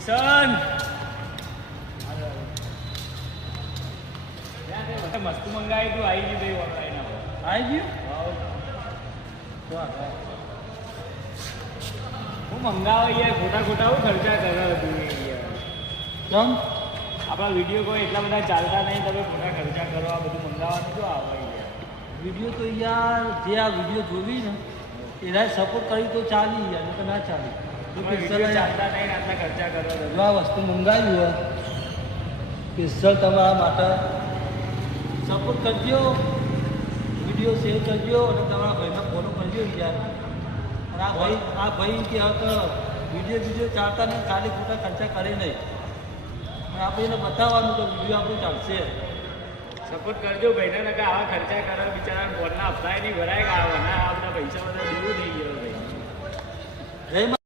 કિશન મસ્ત મંગાવી તું આવી ગયું ઓનલાઈન આવી ગયું હું મંગાવો યાર ખોટા ખોટા હું ખર્ચા કર્યો હતું કેમ આપણા વિડીયો કોઈ એટલા બધા ચાલતા નહીં તમે ખોટા ખર્ચા કરો આ બધું મંગાવવાનું શું આવે વિડીયો તો યાર જે આ વિડીયો જોવી ને એના સપોર્ટ કરી તો ચાલી યાર તો ના ચાલી ચાલતા નહીં આટલા ખર્ચા કરો જો આ વસ્તુ મંગાવી હોય સ્પેશિયલ તમારા માટે સપોર્ટ કરજો વિડીયો શેર કરજો અને તમારા ભાઈને ફોલો કરજો યાર અને આ ભાઈ કે વિડીયો ચાલતા નહીં ખાલી ખોટા ખર્ચા કરે નહીં અને આપણે એને બતાવવાનું તો વિડીયો આપણું ચાલશે સપોર્ટ કરજો ભાઈને નકા આવા ખર્ચા કરો બિચારા ફોનના હપ્તા નહીં ભરાય કે આ બધા પૈસા બધા દેવું થઈ ગયો ભાઈ